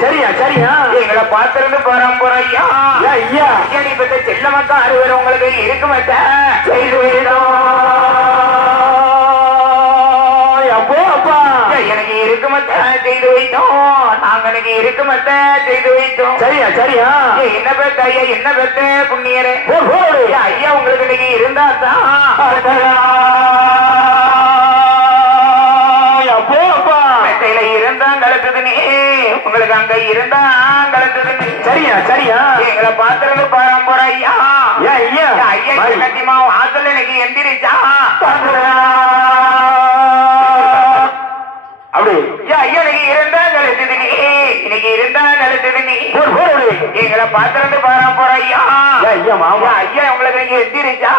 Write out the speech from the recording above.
சரியா சரியா எங்களை பார்த்திருந்து பரம்பரையா ஐயா நீ பெற்ற செல்ல மக்கள் அறுவர் உங்களுக்கு இருக்க மாட்டேன் செய்து அப்போ அப்பா எனக்கு இருக்க மாட்டேன் செய்து வைத்தோம் நாங்க எனக்கு இருக்க மாட்டேன் செய்து வைத்தோம் சரியா சரியா என்ன பெத்த ஐயா என்ன பெத்த புண்ணியரே ஐயா உங்களுக்கு இன்னைக்கு இருந்தா தான் அப்போ அப்பா மெத்தையில இருந்தா கலக்குது நீ உங்களுக்கு அங்க இருந்தா கலக்குது நீ சரியா சரியா எங்களை பார்த்திருந்து பரம்பரை ஐயா ஐயா ஐயா கட்டிமா வாசல் எனக்கு எந்திரிச்சா அப்படி ஐயா இன்னைக்கு இருந்தா கலக்குது நீ இன்னைக்கு இருந்தா கலக்குது நீ எங்களை பார்த்திருந்து பரம்பரை ஐயா ஐயா மாமா ஐயா உங்களுக்கு நீங்க எந்திரிச்சா